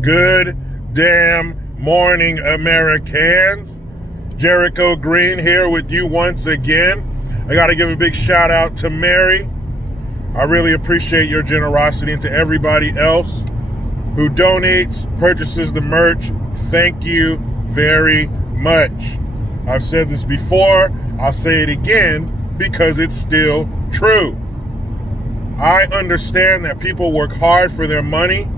Good damn morning, Americans. Jericho Green here with you once again. I got to give a big shout out to Mary. I really appreciate your generosity, and to everybody else who donates, purchases the merch. Thank you very much. I've said this before. I'll say it again because it's still true. I understand that people work hard for their money.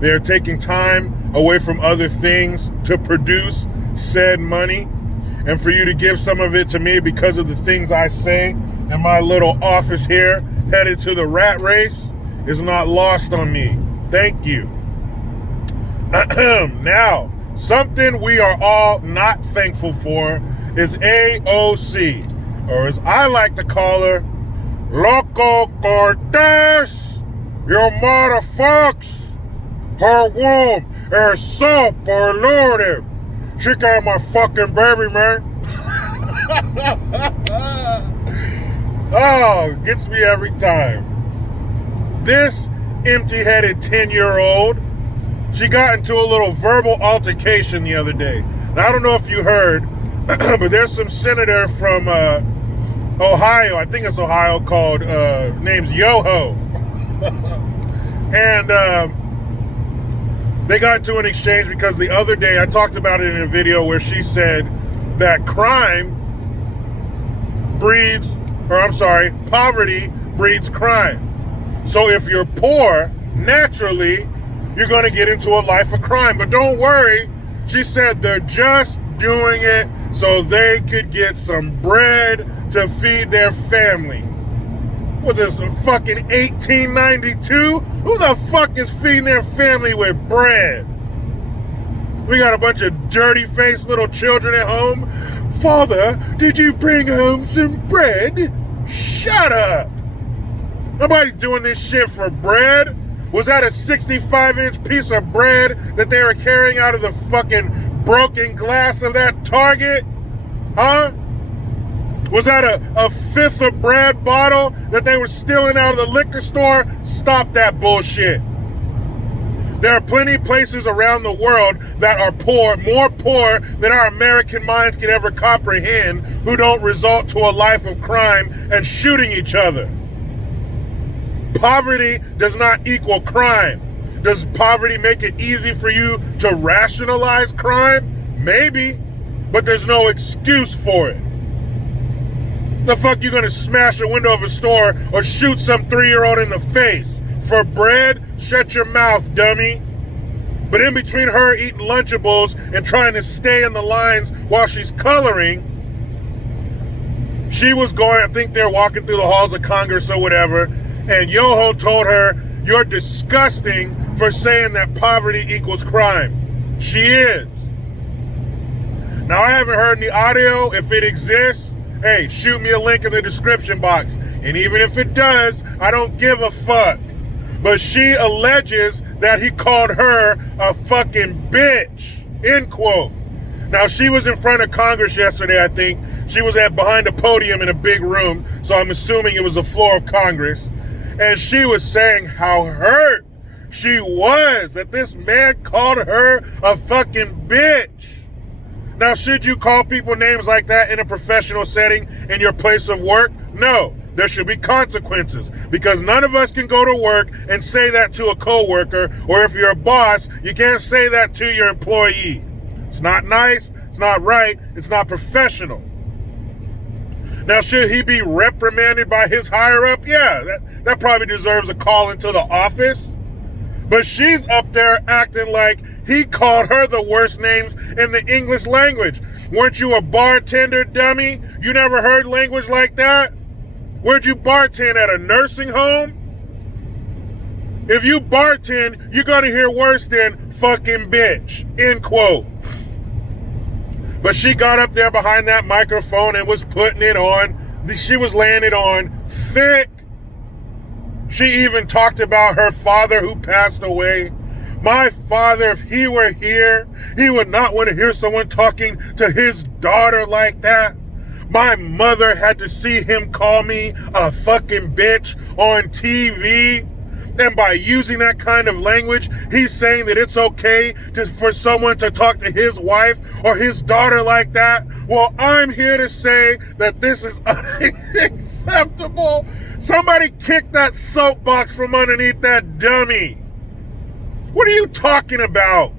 They're taking time away from other things to produce said money. And for you to give some of it to me because of the things I say in my little office here, headed to the rat race, is not lost on me. Thank you. Now, something we are all not thankful for is AOC, or as I like to call her, Loco Cortez. You motherfucks. Her womb is so polluted. She got my fucking baby, man. Oh, gets me every time. This empty-headed 10-year-old, she got into a little verbal altercation the other day. Now, I don't know if you heard, but there's some senator from Ohio, I think it's Ohio, called, name's Yoho. And they got into an exchange because the other day, I talked about it in a video where she said that poverty breeds crime. So if you're poor, naturally, you're going to get into a life of crime. But don't worry, she said they're just doing it so they could get some bread to feed their family. Was this fucking 1892? Who the fuck is feeding their family with bread? We got a bunch of dirty-faced little children at home. Father, did you bring home some bread? Shut up. Nobody's doing this shit for bread. Was that a 65-inch piece of bread that they were carrying out of the fucking broken glass of that Target? Huh? Was that a fifth of bread bottle that they were stealing out of the liquor store? Stop that bullshit. There are plenty of places around the world that are poor, more poor than our American minds can ever comprehend, who don't result to a life of crime and shooting each other. Poverty does not equal crime. Does poverty make it easy for you to rationalize crime? Maybe, but there's no excuse for it. The fuck you gonna smash a window of a store or shoot some 3-year-old in the face? For bread? Shut your mouth, dummy. But in between her eating Lunchables and trying to stay in the lines while she's coloring, she was going, I think they're walking through the halls of Congress or whatever, and Yoho told her, "You're disgusting for saying that poverty equals crime." She is. Now, I haven't heard the audio. If it exists, hey, shoot me a link in the description box. And even if it does, I don't give a fuck. But she alleges that he called her a fucking bitch, end quote. Now, she was in front of Congress yesterday, I think. She was behind a podium in a big room, so I'm assuming it was the floor of Congress. And she was saying how hurt she was that this man called her a fucking bitch. Now, should you call people names like that in a professional setting in your place of work? No, there should be consequences, because none of us can go to work and say that to a coworker, or if you're a boss, you can't say that to your employee. It's not nice, it's not right, it's not professional. Now, should he be reprimanded by his higher up? Yeah, that probably deserves a call into the office. But she's up there acting like he called her the worst names in the English language. Weren't you a bartender, dummy? You never heard language like that? Where'd you bartend, at a nursing home? If you bartend, you're gonna hear worse than fucking bitch, end quote. But she got up there behind that microphone and was putting it on. She was laying it on thick. She even talked about her father who passed away. My father, if he were here, he would not want to hear someone talking to his daughter like that. My mother had to see him call me a fucking bitch on TV. And by using that kind of language, he's saying that it's okay for someone to talk to his wife or his daughter like that. Well, I'm here to say that this is unacceptable. Somebody kick that soapbox from underneath that dummy. What are you talking about?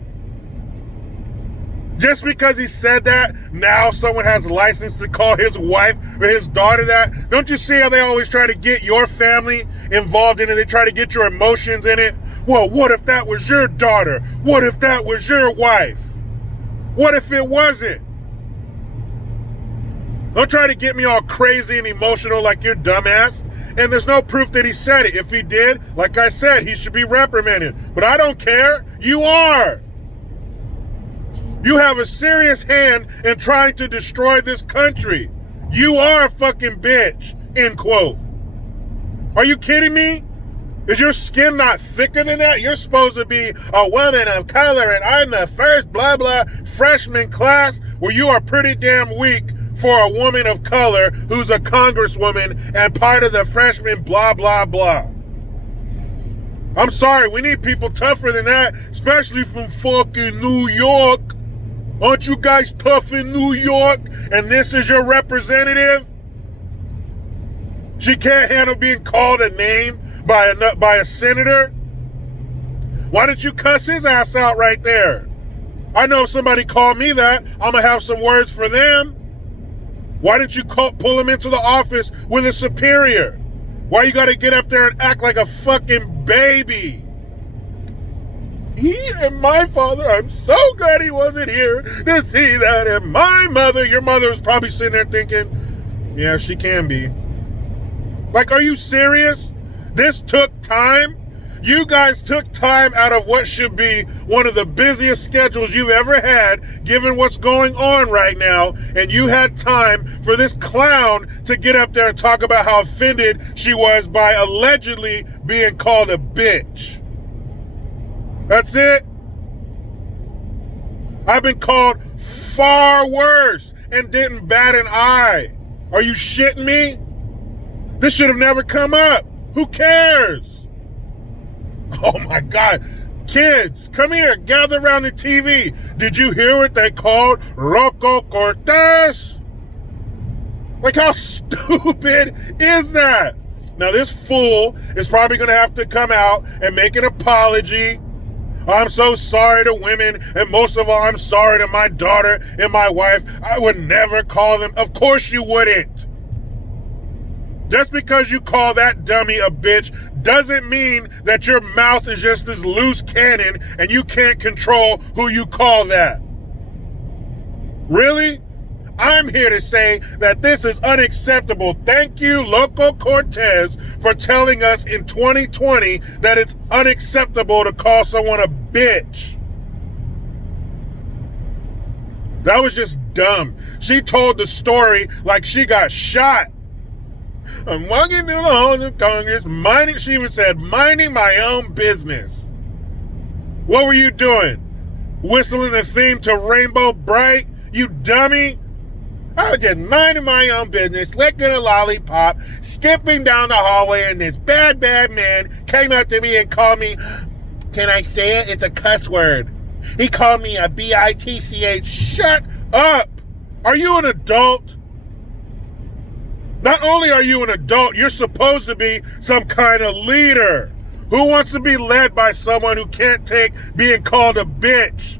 Just because he said that, now someone has a license to call his wife or his daughter that? Don't you see how they always try to get your family involved in it? They try to get your emotions in it. Well, what if that was your daughter? What if that was your wife? What if it wasn't? Don't try to get me all crazy and emotional like your dumbass. And there's no proof that he said it. If he did, like I said, he should be reprimanded. But I don't care. You are. You have a serious hand in trying to destroy this country. You are a fucking bitch, end quote. Are you kidding me? Is your skin not thicker than that? You're supposed to be a woman of color and I'm the first blah blah freshman class. Well, you are pretty damn weak for a woman of color who's a congresswoman and part of the freshman blah blah blah. I'm sorry, we need people tougher than that, especially from fucking New York. Aren't you guys tough in New York? And this is your representative? She can't handle being called a name by a senator? Why didn't you cuss his ass out right there? I know if somebody called me that, I'm going to have some words for them. Why didn't you pull him into the office with a superior? Why you got to get up there and act like a fucking baby? He and my father, I'm so glad he wasn't here to see that. And my mother, your mother was probably sitting there thinking, yeah, she can be. Like, are you serious? This took time? You guys took time out of what should be one of the busiest schedules you've ever had, given what's going on right now, and you had time for this clown to get up there and talk about how offended she was by allegedly being called a bitch. That's it. I've been called far worse and didn't bat an eye. Are you shitting me? This should have never come up. Who cares? Oh my God. Kids, come here. Gather around the TV. Did you hear what they called Loco Cortez? Like, how stupid is that? Now, this fool is probably going to have to come out and make an apology. I'm so sorry to women, and most of all, I'm sorry to my daughter and my wife. I would never call them. Of course you wouldn't. Just because you call that dummy a bitch doesn't mean that your mouth is just this loose cannon and you can't control who you call that. Really? I'm here to say that this is unacceptable. Thank you, Loco Cortez, for telling us in 2020 that it's unacceptable to call someone a bitch. That was just dumb. She told the story like she got shot. I'm walking through the halls of Congress, she even said, minding my own business. What were you doing? Whistling the theme to Rainbow Bright? You dummy? I was just minding my own business, licking a lollipop, skipping down the hallway, and this bad man came up to me and called me, can I say it? It's a cuss word. He called me a bitch. Shut up. Are you an adult? Not only are you an adult, you're supposed to be some kind of leader. Who wants to be led by someone who can't take being called a bitch?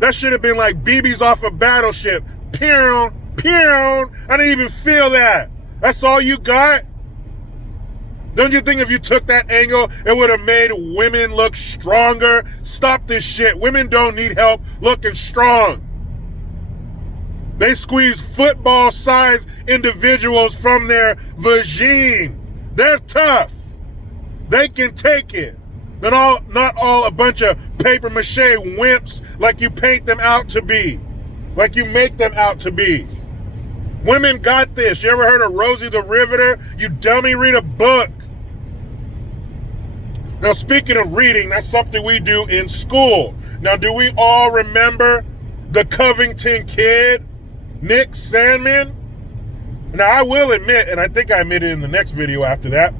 That should have been like BBs off a battleship. Pew, pew. I didn't even feel that. That's all you got? Don't you think if you took that angle, it would have made women look stronger? Stop this shit. Women don't need help looking strong. They squeeze football-sized individuals from their vagine. They're tough. They can take it. Not all a bunch of paper-mache wimps like you paint them out to be. Like you make them out to be. Women got this. You ever heard of Rosie the Riveter? You dummy, read a book. Now, speaking of reading, that's something we do in school. Now, do we all remember the Covington Kid, Nick Sandman? Now, I will admit, and I think I admitted in the next video after that,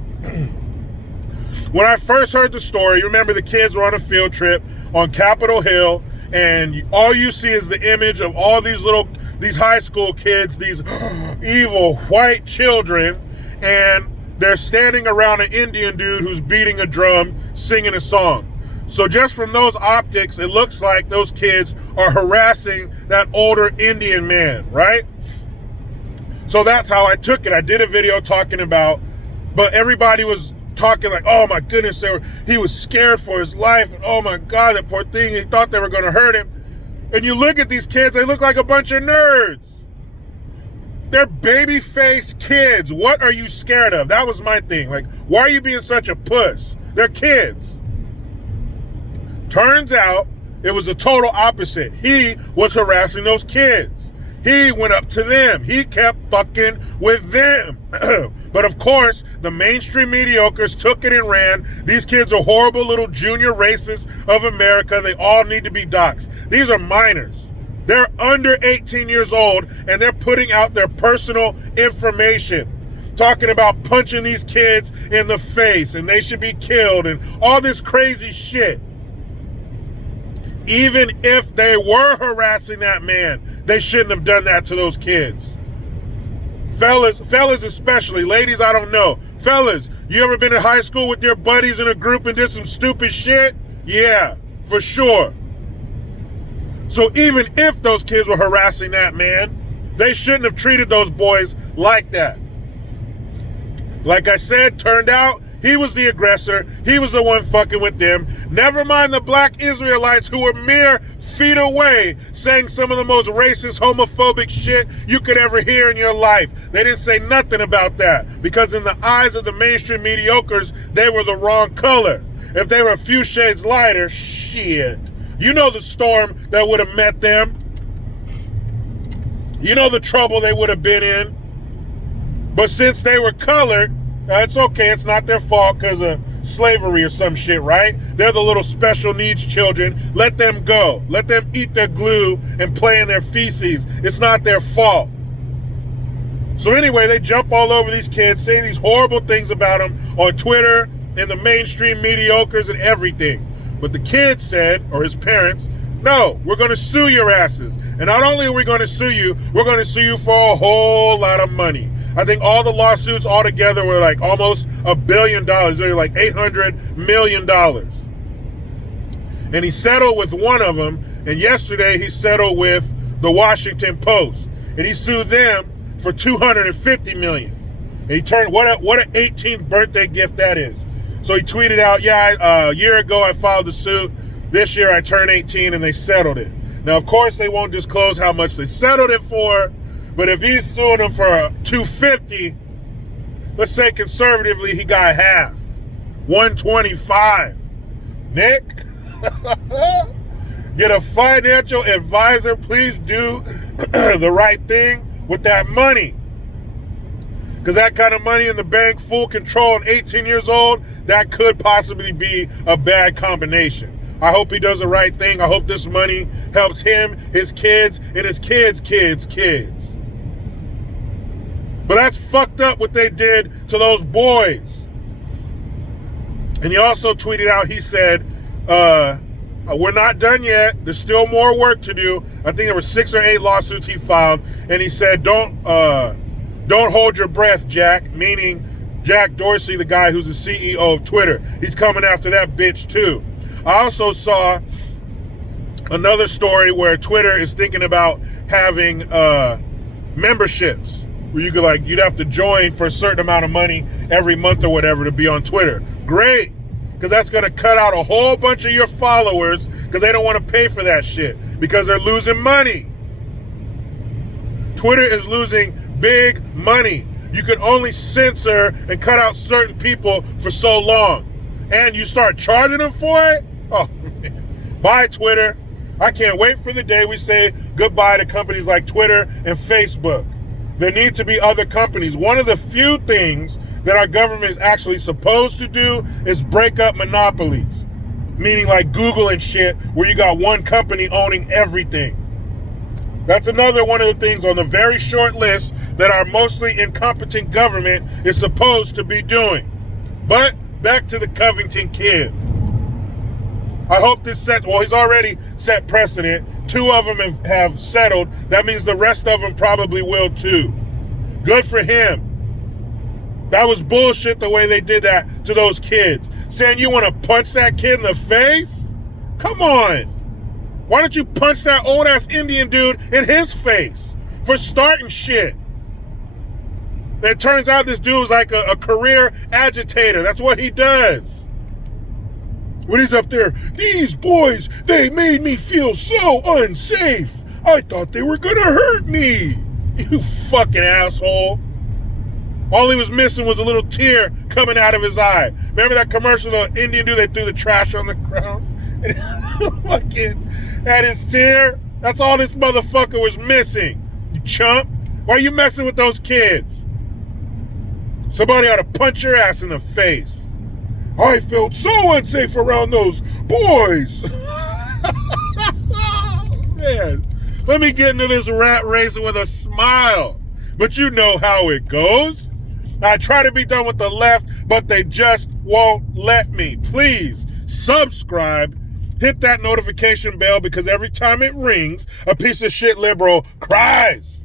When I first heard the story, you remember the kids were on a field trip on Capitol Hill, and all you see is the image of all these high school kids, these evil white children, and they're standing around an Indian dude who's beating a drum, singing a song. So just from those optics, it looks like those kids are harassing that older Indian man, right? So that's how I took it. I did a video talking about, but everybody was talking like, oh my goodness, he was scared for his life, and oh my God, that poor thing, he thought they were going to hurt him. And you look at these kids, they look like a bunch of nerds. They're baby-faced kids. What are you scared of? That was my thing. Like, why are you being such a puss? They're kids. Turns out, it was the total opposite. He was harassing those kids. He went up to them. He kept fucking with them. But of course, the mainstream mediocres took it and ran. These kids are horrible little junior racists of America. They all need to be doxxed. These are minors. They're under 18 years old, and they're putting out their personal information, talking about punching these kids in the face, and they should be killed, and all this crazy shit. Even if they were harassing that man, they shouldn't have done that to those kids. Fellas especially. Ladies, I don't know. Fellas, you ever been in high school with your buddies in a group and did some stupid shit? Yeah, for sure. So even if those kids were harassing that man, they shouldn't have treated those boys like that. Like I said, turned out he was the aggressor. He was the one fucking with them. Never mind the black Israelites who were mere feet away saying some of the most racist, homophobic shit you could ever hear in your life. They didn't say nothing about that because in the eyes of the mainstream mediocres, they were the wrong color. If they were a few shades lighter, shit. You know the storm that would have met them. You know the trouble they would have been in. But since they were colored, it's okay. It's not their fault because of slavery or some shit, right? They're the little special needs children. Let them go. Let them eat their glue and play in their feces. It's not their fault. So anyway, they jump all over these kids, say these horrible things about them on Twitter and the mainstream mediocres and everything. But the kid said, or his parents, no, we're going to sue your asses. And not only are we going to sue you, we're going to sue you for a whole lot of money. I think all the lawsuits altogether were like almost $1 billion. They were like $800 million. And he settled with one of them. And yesterday he settled with the Washington Post. And he sued them for $250 million. And he turned, what an 18th birthday gift that is. So he tweeted out, a year ago I filed the suit. This year I turned 18 and they settled it. Now, of course, they won't disclose how much they settled it for. But if he's suing them for $250, let's say conservatively he got half. $125. Nick, get a financial advisor. Please do the right thing with that money. Because that kind of money in the bank, full control at 18 years old, that could possibly be a bad combination. I hope he does the right thing. I hope this money helps him, his kids, and his kids' kids. But that's fucked up what they did to those boys. And he also tweeted out, he said, we're not done yet. There's still more work to do. I think there were 6 or 8 lawsuits he filed. And he said, don't hold your breath, Jack, meaning Jack Dorsey, the guy who's the CEO of Twitter. He's coming after that bitch too. I also saw another story where Twitter is thinking about having memberships where you'd have to join for a certain amount of money every month or whatever to be on Twitter. Great, because that's going to cut out a whole bunch of your followers because they don't want to pay for that shit because they're losing money. Twitter is losing big money. You can only censor and cut out certain people for so long. And you start charging them for it? Oh, man. Bye, Twitter. I can't wait for the day we say goodbye to companies like Twitter and Facebook. There need to be other companies. One of the few things that our government is actually supposed to do is break up monopolies. Meaning like Google and shit, where you got one company owning everything. That's another one of the things on the very short list that our mostly incompetent government is supposed to be doing. But back to the Covington Kid. I hope this he's already set precedent. 2 of them have settled. That means the rest of them probably will too. Good for him. That was bullshit the way they did that to those kids. Saying you want to punch that kid in the face? Come on. Why don't you punch that old ass Indian dude in his face for starting shit? It turns out this dude was like a career agitator. That's what he does. When he's up there, these boys, they made me feel so unsafe. I thought they were gonna hurt me. You fucking asshole. All he was missing was a little tear coming out of his eye. Remember that commercial, the Indian dude that threw the trash on the ground? And fucking had his tear? That's all this motherfucker was missing. You chump. Why are you messing with those kids? Somebody ought to punch your ass in the face. I felt so unsafe around those boys. Man, let me get into this rat race with a smile. But you know how it goes. I try to be done with the left, but they just won't let me. Please subscribe. Hit that notification bell because every time it rings, a piece of shit liberal cries.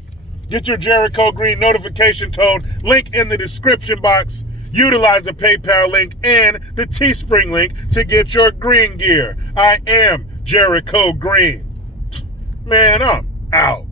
Get your Jericho Green notification tone link in the description box. Utilize the PayPal link and the Teespring link to get your green gear. I am Jericho Green. Man, I'm out.